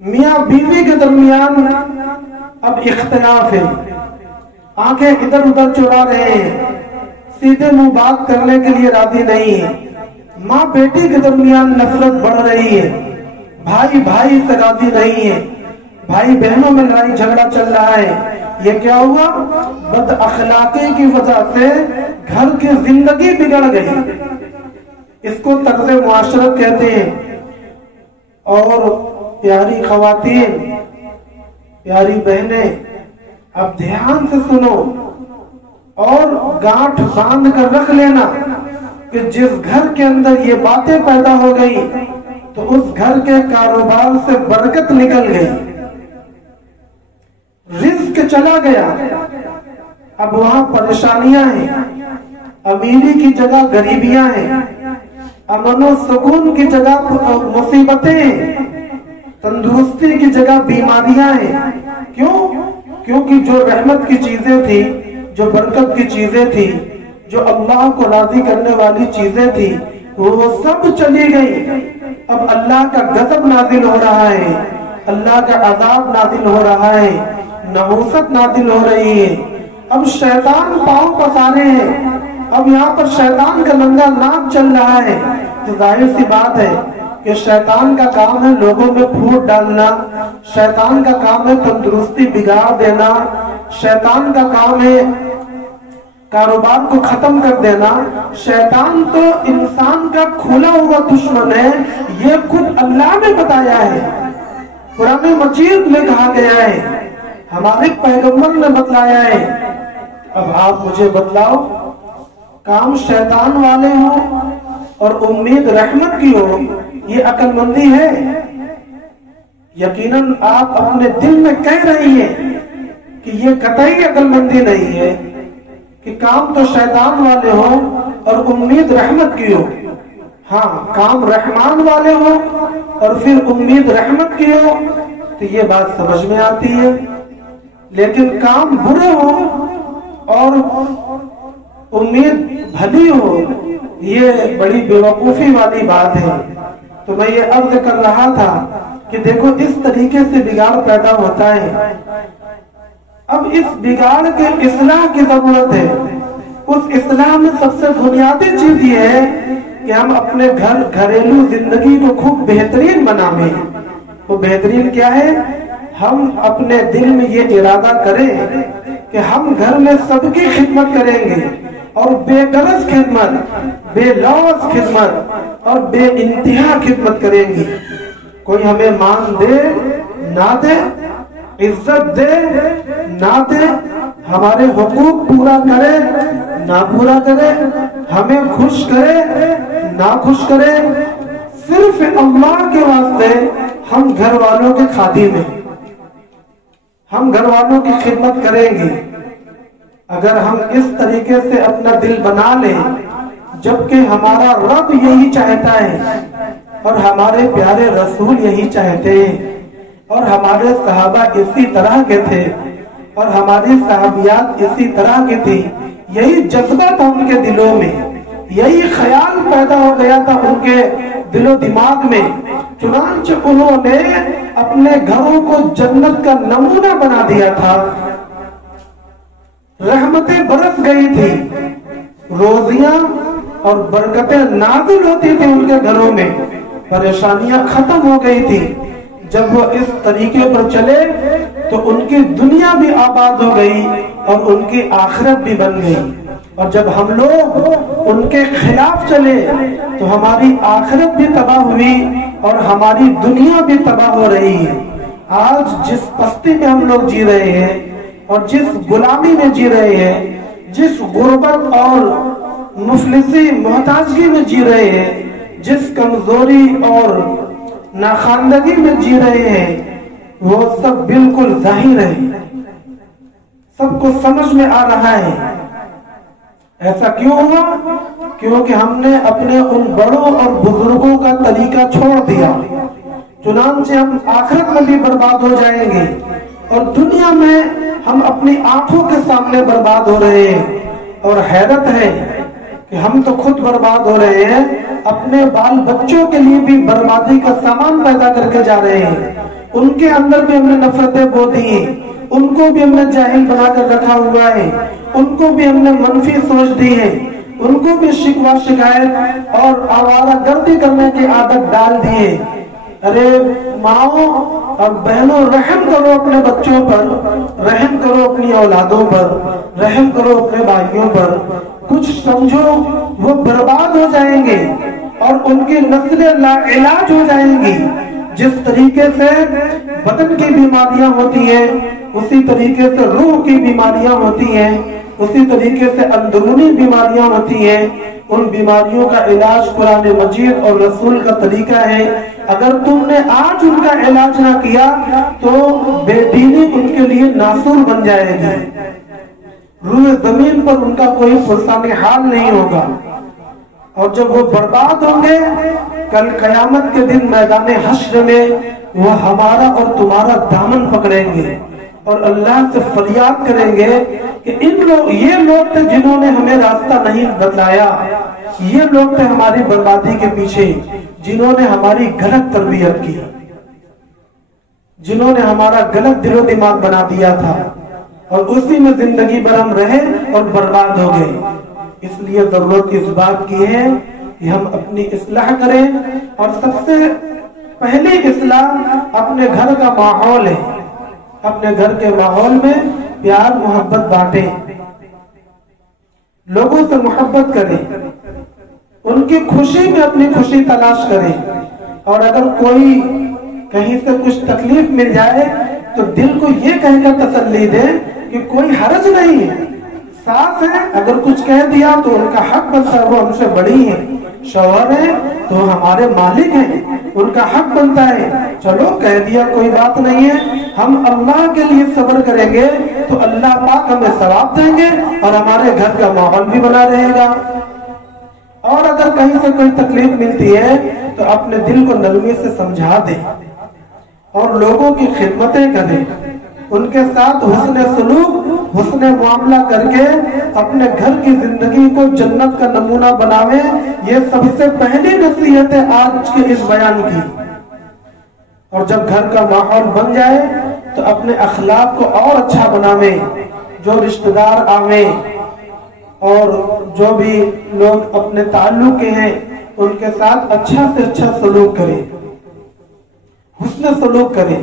میاں بیوی کے درمیان اب اختلاف ہے، آنکھیں ادھر ادھر چرا رہے ہیں، سیدھے منہ بات کرنے کے لیے راضی نہیں ہے، ماں بیٹی کے درمیان نفرت بڑھ رہی ہے، بھائی بھائی سے راضی نہیں ہے، بھائی بہنوں میں لڑائی جھگڑا چل رہا ہے۔ یہ کیا ہوا؟ بد اخلاقی کی وجہ سے گھر کی زندگی بگڑ گئی۔ اس کو طرز معاشرت کہتے ہیں۔ اور پیاری خواتین، پیاری بہنیں، اب دھیان سے سنو اور گانٹھ باندھ کر رکھ لینا کہ جس گھر کے اندر یہ باتیں پیدا ہو گئی تو اس گھر کے کاروبار سے برکت نکل گئی، رزق چلا گیا، اب وہاں پریشانیاں ہیں، امیری کی جگہ غریبیاں ہیں، امن و سکون کی جگہ مصیبتیں ہیں، تندرستی کی جگہ بیماریاں ہیں۔ کیوں؟ کیونکہ جو رحمت کی چیزیں تھی، جو برکت کی چیزیں تھی، جو اللہ کو راضی کرنے والی چیزیں تھی، وہ سب چلی گئی۔ اب اللہ کا غضب نازل ہو رہا ہے، اللہ کا عذاب نازل ہو رہا ہے، نحوست نازل ہو رہی ہے۔ اب شیطان پاؤں پسارے ہیں، اب یہاں پر شیطان کا ننگا ناچ چل رہا ہے۔ تو ظاہر سی بات ہے کہ شیطان کا کام ہے لوگوں میں پھوٹ ڈالنا، شیطان کا کام ہے تندرستی بگاڑ دینا، شیطان کا کام ہے کاروبار کو ختم کر دینا۔ شیطان تو انسان کا کھلا ہوا دشمن ہے، یہ خود اللہ نے بتایا ہے، قرآن مجید میں کہا گیا ہے، ہمارے پیغمبر نے بتلایا ہے۔ اب آپ مجھے بتلاؤ، کام شیطان والے ہوں اور امید رحمت کی ہو، یہ عقل مندی ہے؟ یقیناً آپ اپنے دل میں کہہ رہی ہیں کہ یہ قطعی عقل مندی نہیں ہے کہ کام تو شیطان والے ہوں اور امید رحمت کی ہو۔ ہاں، کام رحمان والے ہوں اور پھر امید رحمت کی ہو تو یہ بات سمجھ میں آتی ہے، لیکن کام برے ہوں اور امید بھلی ہو، یہ بڑی بیوقوفی والی بات ہے۔ تو میں یہ عرض کر رہا تھا کہ دیکھو اس طریقے سے بگاڑ پیدا ہوتا ہے۔ اب اس بگاڑ کے اصلاح کی ضرورت ہے۔ اس اصلاح میں سب سے بنیادی چیز یہ ہے کہ ہم اپنے گھریلو زندگی کو خوب بہترین بنائیں۔ وہ بہترین کیا ہے؟ ہم اپنے دل میں یہ ارادہ کریں کہ ہم گھر میں سب کی خدمت کریں گے اور بے غرض خدمت، بے لوث خدمت اور بے انتہا خدمت کریں گی۔ کوئی ہمیں مان دے نہ دے، عزت دے نہ دے، ہمارے حقوق پورا کرے نہ پورا کرے، ہمیں خوش کرے نہ خوش کرے، صرف اللہ کے واسطے ہم گھر والوں کے خادم ہیں، ہم گھر والوں کی خدمت کریں گے۔ اگر ہم اس طریقے سے اپنا دل بنا لیں، جبکہ ہمارا رب یہی چاہتا ہے اور ہمارے پیارے رسول یہی چاہتے ہیں، اور ہمارے صحابہ اسی طرح کے تھے اور ہماری صحابیات اسی طرح کی تھی، یہی جذبہ تھا ان کے دلوں میں، یہی خیال پیدا ہو گیا تھا ان کے دل و دماغ میں، چنانچہ انہوں نے اپنے گھروں کو جنت کا نمونہ بنا دیا تھا۔ رحمتیں برس گئی تھی، روزیاں اور برکتیں نازل ہوتی تھی ان کے گھروں میں، پریشانیاں ختم ہو گئی تھی۔ جب وہ اس طریقے پر چلے تو ان کی دنیا بھی آباد ہو گئی اور ان کی آخرت بھی بن گئی، اور جب ہم لوگ ان کے خلاف چلے تو ہماری آخرت بھی تباہ ہوئی اور ہماری دنیا بھی تباہ ہو رہی ہے۔ آج جس پستی میں ہم لوگ جی رہے ہیں اور جس غلامی میں جی رہے ہیں، جس غربت اور مفلسی محتاجگی میں جی رہے ہیں، جس کمزوری اور ناخواندگی میں جی رہے ہیں، وہ سب بالکل ظاہر ہے، سب کو سمجھ میں آ رہا ہے۔ ایسا کیوں ہوا؟ کیونکہ ہم نے اپنے ان بڑوں اور بزرگوں کا طریقہ چھوڑ دیا، چنانچہ ہم آخرت میں بھی برباد ہو جائیں گے اور دنیا میں ہم اپنی آنکھوں کے سامنے برباد ہو رہے ہیں۔ اور حیرت ہے کہ ہم تو خود برباد ہو رہے ہیں، اپنے بال بچوں کے لیے بھی بربادی کا سامان پیدا کر کے جا رہے ہیں۔ ان کے اندر بھی ہم نے نفرتیں بو دی ہیں، ان کو بھی ہم نے جاہل بنا کر رکھا ہوا ہے، ان کو بھی ہم نے منفی سوچ دی ہے، ان کو بھی شکوہ شکایت اور آوارہ گردی کرنے کی عادت ڈال دی ہے۔ ارے ماؤں اور بہنوں، رحم کرو اپنے بچوں پر، رحم کرو اپنی اولادوں پر، رحم کرو اپنے بھائیوں پر۔ کچھ سمجھو وہ برباد ہو جائیں گے اور ان کی نسلیں لا علاج ہو جائیں گی۔ جس طریقے سے بدن کی بیماریاں ہوتی ہیں، اسی طریقے سے روح کی بیماریاں ہوتی ہیں، اسی طریقے سے اندرونی بیماریاں ہوتی ہیں۔ ان بیماریوں کا علاج قرآن مجید اور رسول کا طریقہ ہے۔ اگر تم نے آج ان کا علاج نہ کیا تو بے دینی ان کے لیے ناسور بن جائے گی، روح زمین پر ان کا کوئی فرسان حال نہیں ہوگا، اور جب وہ برباد ہوں گے کل قیامت کے دن میدان حشر میں وہ ہمارا اور تمہارا دامن پکڑیں گے اور اللہ سے فریاد کریں گے کہ یہ لوگ تھے جنہوں نے ہمیں راستہ نہیں بتلایا، یہ لوگ تھے ہماری بربادی کے پیچھے، جنہوں نے ہماری غلط تربیت کی، جنہوں نے ہمارا غلط دل و دماغ بنا دیا تھا، اور اسی میں زندگی بھر ہم رہے اور برباد ہو گئے۔ اس لیے ضرورت اس بات کی ہے کہ ہم اپنی اصلاح کریں، اور سب سے پہلی اصلاح اپنے گھر کا ماحول ہے۔ اپنے گھر کے ماحول میں پیار محبت بانٹیں، لوگوں سے محبت کریں، ان کی خوشی میں اپنی خوشی تلاش کریں، اور اگر کوئی کہیں سے کچھ تکلیف مل جائے تو دل کو یہ کہہ کر تسلی دیں کہ کوئی حرج نہیں ہے، ساس ہے اگر کچھ کہہ دیا تو ان کا حق بنتا ہے، وہ ہم سے بڑی ہیں، شوہر ہے تو ہمارے مالک ہیں، ان کا حق بنتا ہے، چلو کہہ دیا کوئی بات نہیں ہے، ہم اللہ کے لیے صبر کریں گے تو اللہ پاک ہمیں ثواب دیں گے اور ہمارے گھر کا ماحول بھی بنا رہے گا۔ اور اگر کہیں سے کوئی تکلیف ملتی ہے تو اپنے دل کو نرمی سے سمجھا دیں اور لوگوں کی خدمتیں کریں، ان کے ساتھ حسن سلوک، حسن معاملہ کر کے اپنے گھر کی زندگی کو جنت کا نمونہ بناویں۔ یہ سب سے پہلی نصیحت ہے آج کے اس بیان کی۔ اور جب گھر کا ماحول بن جائے تو اپنے اخلاق کو اور اچھا بناویں، جو رشتہ دار آویں اور جو بھی لوگ اپنے تعلق کے ہیں ان کے ساتھ اچھا سے اچھا سلوک کریں، حسن سلوک کریں،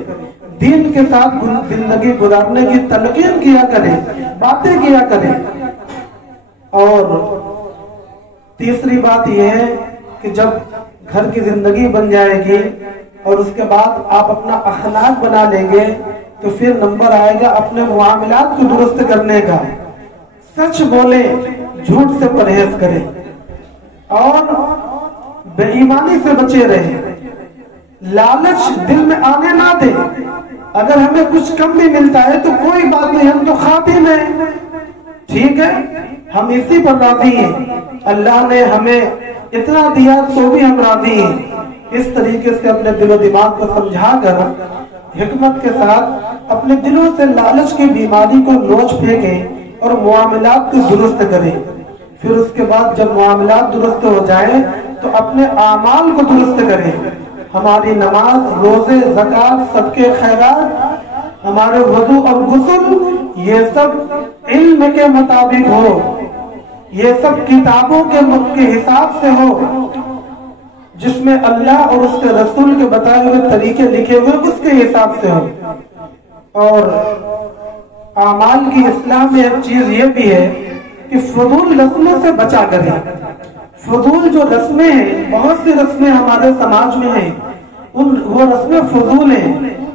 دین کے ساتھ زندگی گزارنے کی تلقین کیا کریں، باتیں کیا کریں۔ اور تیسری بات یہ ہے کہ جب گھر کی زندگی بن جائے گی اور اس کے بعد آپ اپنا اخلاق بنا لیں گے تو پھر نمبر آئے گا اپنے معاملات کو درست کرنے کا. سچ بولے، جھوٹ سے پرہیز کریں اور بے ایمانی سے بچے رہیں. لالچ دل میں آنے نہ دیں. اگر ہمیں کچھ کم بھی ملتا ہے تو کوئی بات نہیں، ہم تو خادم ہیں، ٹھیک ہے، ہم اسی پر راضی ہیں. اللہ نے ہمیں اتنا دیا تو بھی ہم راضی ہیں. اس طریقے سے اپنے دل و دماغ کو سمجھا کر حکمت کے ساتھ اپنے دلوں سے لالچ کی بیماری کو نوچ پھینکیں اور معاملات کو درست کریں. پھر اس کے بعد جب معاملات درست ہو جائیں تو اپنے اعمال کو درست کریں. ہماری نماز، روزے، زکوٰۃ، صدقے، خیرات، ہمارے وضو اور غسل یہ سب علم کے مطابق ہو، یہ سب کتابوں کے حساب سے ہو، جس میں اللہ اور اس کے رسول کے بتائے ہوئے طریقے لکھے ہوئے اس کے حساب سے ہو. اور اعمال کی اصلاح میں ایک چیز یہ بھی ہے کہ فضول رسموں سے بچا کریں. فضول جو رسمیں ہیں، بہت سی رسمیں ہمارے سماج میں ہیں، وہ رسمیں فضول ہیں،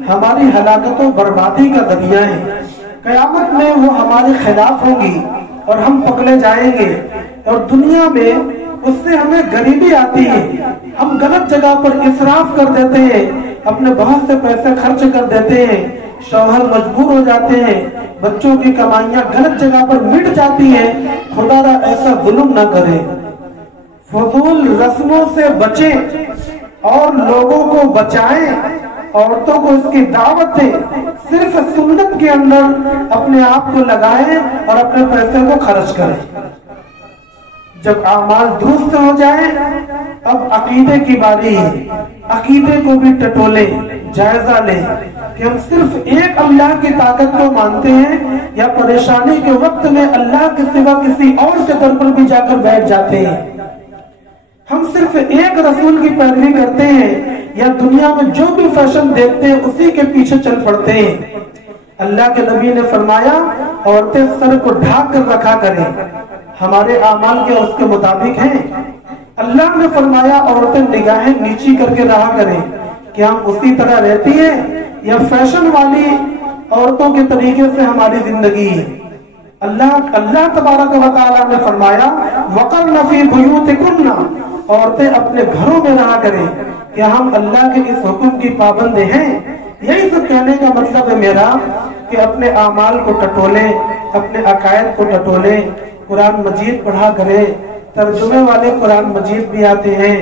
ہماری ہلاکت و بربادی کا ذریعہ ہیں. قیامت میں وہ ہمارے خلاف ہوں گی اور ہم پکڑے جائیں گے، اور دنیا میں اس سے ہمیں غریبی آتی ہے. ہم غلط جگہ پر اسراف کر دیتے ہیں، اپنے بہت سے پیسے خرچ کر دیتے ہیں، شوہر مجبور ہو جاتے ہیں، بچوں کی کمائیاں غلط جگہ پر مٹ جاتی ہیں. خدا را ایسا ظلم نہ کرے. فضول رسموں سے بچیں اور لوگوں کو بچائیں. عورتوں کو اس کی دعوت دیں، صرف سنت کے اندر اپنے آپ کو لگائیں اور اپنے پیسے کو خرچ کریں. جب اعمال درست ہو جائیں اب عقیدے کی باری ہے. عقیدے کو بھی ٹٹولیں، جائزہ لیں کہ ہم صرف ایک اللہ کی طاقت کو مانتے ہیں یا پریشانی کے وقت میں اللہ کے سوا کسی اور کے در پر بھی جا کر بیٹھ جاتے ہیں. ہم صرف ایک رسول کی پیروی کرتے ہیں یا دنیا میں جو بھی فیشن دیکھتے ہیں اسی کے پیچھے چل پڑتے ہیں. اللہ کے نبی نے فرمایا عورتیں سر کو ڈھانک کر رکھا کریں. ہمارے اعمال کے اس کے مطابق ہیں. اللہ نے فرمایا عورتیں نگاہیں نیچی کر کے رہا کریں. کیا ہم اسی طرح رہتی ہیں یا فیشن والی عورتوں کے طریقے سے ہماری زندگی ہے؟ اللہ تبارک و تعالیٰ نے فرمایا وَقَرْنَ فِي بُيُوتِكُنَّ، عورتیں اپنے گھروں میں رہا کریں. کیا ہم اللہ کے اس حکم کی پابند ہیں؟ یہی تو کہنے کا مطلب ہے میرا کہ اپنے اعمال کو ٹٹولیں، اپنے عقائد کو ٹٹولیں، قرآن مجید پڑھا کریں. ترجمے والے قرآن مجید بھی آتے ہیں،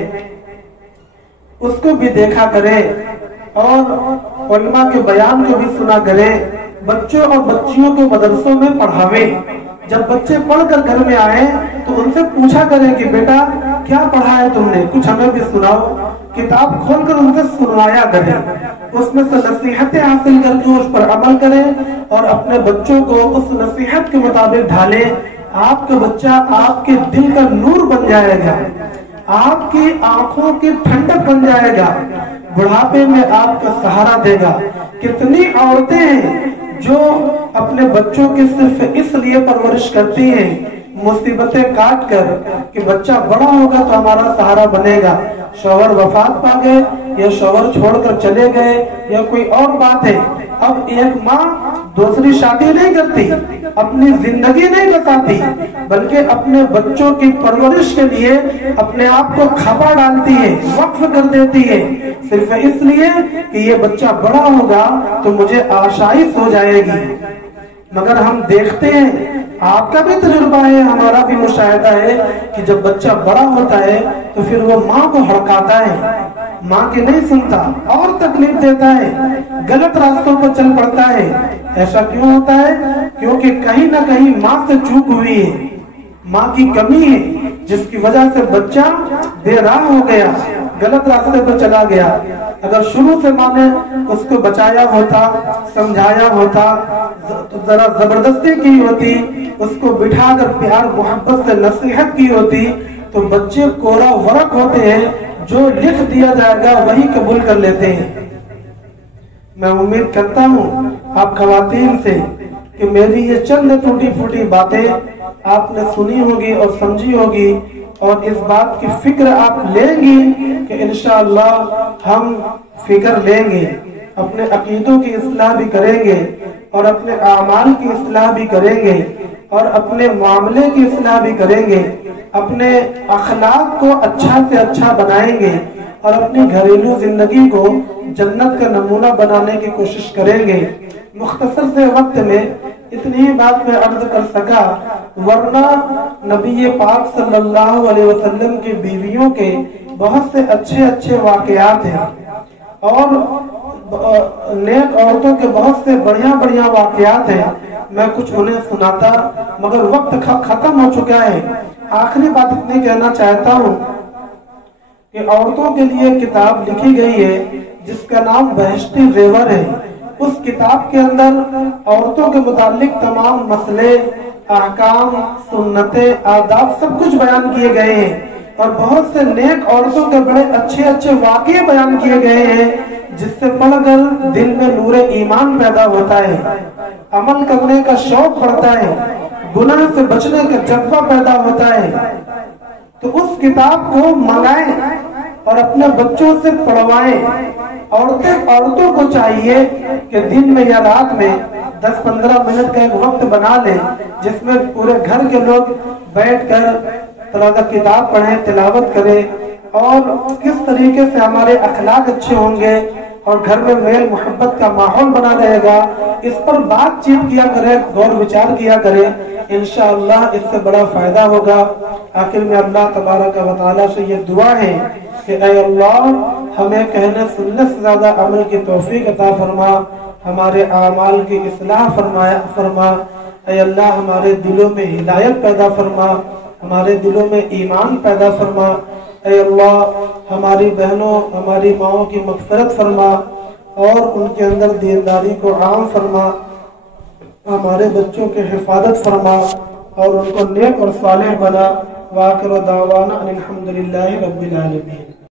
اس کو بھی دیکھا کریں اور علماء کے بیان کو بھی سنا کریں. بچوں اور بچیوں کو مدرسوں میں پڑھاویں. جب بچے پڑھ کر گھر میں آئیں تو ان سے پوچھا کریں کہ بیٹا کیا پڑھا ہے تم نے، کچھ ہمیں بھی سناؤ. کتاب کھول کر ان سے سنوایا کریں، اس میں سے نصیحتیں حاصل کر کے اس پر عمل کریں اور اپنے بچوں کو اس نصیحت کے مطابق ڈھالیں. آپ کا بچہ آپ کے دل کا نور بن جائے گا، آپ کی آنکھوں کی ٹھنڈک بن جائے گا، بڑھاپے میں آپ کا سہارا دے گا. کتنی عورتیں ہیں جو اپنے بچوں کی صرف اس لیے پرورش کرتی ہیں مصیبتیں کاٹ کر کہ بچہ بڑا ہوگا تو ہمارا سہارا بنے گا. شوہر وفات پا گئے یا شوہر چھوڑ کر چلے گئے یا کوئی اور بات ہے. اب ایک ماں دوسری شادی نہیں کرتی، اپنی زندگی نہیں بتاتی، بلکہ اپنے بچوں کی پرورش کے لیے اپنے آپ کو کھپا ڈالتی ہے، وقف کر دیتی ہے، صرف اس لیے کہ یہ بچہ بڑا ہوگا تو مجھے آشائش ہو جائے گی. مگر ہم دیکھتے ہیں، آپ کا بھی تجربہ ہے، ہمارا بھی مشاہدہ ہے کہ جب بچہ بڑا ہوتا ہے تو پھر وہ ماں کو ہڑکاتا ہے، ماں کی نہیں سنتا اور تکلیف دیتا ہے، غلط راستوں پر چل پڑتا ہے. ایسا کیوں ہوتا ہے؟ کیونکہ کہیں نہ کہیں ماں سے چوک ہوئی ہے، ماں کی کمی ہے، جس کی وجہ سے بچہ بے راہ ہو گیا، غلط راستے پر چلا گیا. اگر شروع سے ماں نے اس کو بچایا ہوتا، سمجھایا ہوتا، ذرا زبردستی کی ہوتی، اس کو بٹھا کر پیار محبت سے نصیحت کی ہوتی تو بچے کورا ورق ہوتے ہیں، جو لکھ دیا جائے گا وہی قبول کر لیتے ہیں. میں امید کرتا ہوں آپ خواتین سے کہ میری یہ چند ٹوٹی پھوٹی باتیں آپ نے سنی ہوگی اور سمجھی ہوگی، اور اس بات کی فکر آپ لیں گی کہ انشاءاللہ ہم فکر لیں گے، اپنے عقیدوں کی اصلاح بھی کریں گے، اور اپنے اعمال کی اصلاح بھی کریں گے، اور اپنے معاملے کی اصلاح بھی کریں گے، اپنے اخلاق کو اچھا سے اچھا بنائیں گے، اور اپنی گھریلو زندگی کو جنت کا نمونہ بنانے کی کوشش کریں گے۔ مختصر سے وقت میں اتنی ہی بات میں عرض کر سکا، ورنہ نبی پاک صلی اللہ علیہ وسلم کی بیویوں کے بہت سے اچھے اچھے واقعات ہیں، اور نیک عورتوں کے بہت سے بڑھیا بڑھیا واقعات ہیں، میں کچھ انہیں سناتا، مگر وقت ختم ہو چکا ہے۔ آخری بات اتنی کہنا چاہتا ہوں کہ عورتوں کے لیے کتاب لکھی گئی ہے جس کا نام بہشتی زیور ہے۔ اس کتاب کے اندر عورتوں کے متعلق تمام مسئلے، احکام، سنتیں، آداب سب کچھ بیان کیے گئے ہیں، اور بہت سے نیک عورتوں کے بڑے اچھے اچھے واقعے بیان کیے گئے ہیں، جس سے پڑھ کر دل میں نور ایمان پیدا ہوتا ہے، عمل کرنے کا شوق بڑھتا ہے، گناہ سے بچنے کا جذبہ پیدا ہوتا ہے۔ تو اس کتاب کو منگائیں اور اپنے بچوں سے پڑھوائیں۔ عورتوں کو چاہیے کہ دن میں یا رات میں 10-15 منٹ کا ایک وقت بنا لیں، جس میں پورے گھر کے لوگ بیٹھ کر تلاوت کتاب پڑھیں، تلاوت کریں، اور کس طریقے سے ہمارے اخلاق اچھے ہوں گے اور گھر میں میل محبت کا ماحول بنا رہے گا، اس پر بات چیت کیا کرے، غور وچار کیا کرے، انشاءاللہ اس سے بڑا فائدہ ہوگا۔ آخر میں اللہ تبارک و تعالیٰ سے یہ دعا ہے کہ اے اللہ ہمیں کہنے سننے سے زیادہ عمل کی توفیق عطا فرما، ہمارے اعمال کی اصلاح فرما، اے اللہ ہمارے دلوں میں ہدایت پیدا فرما، ہمارے دلوں میں ایمان پیدا فرما، اے اللہ ہماری بہنوں، ہماری ماؤں کی مغفرت فرما، اور ان کے اندر دینداری کو عام فرما، ہمارے بچوں کی حفاظت فرما، اور ان کو نیک اور صالح بنا۔ وآخر دعوانا ان الحمدللہ رب العالمین۔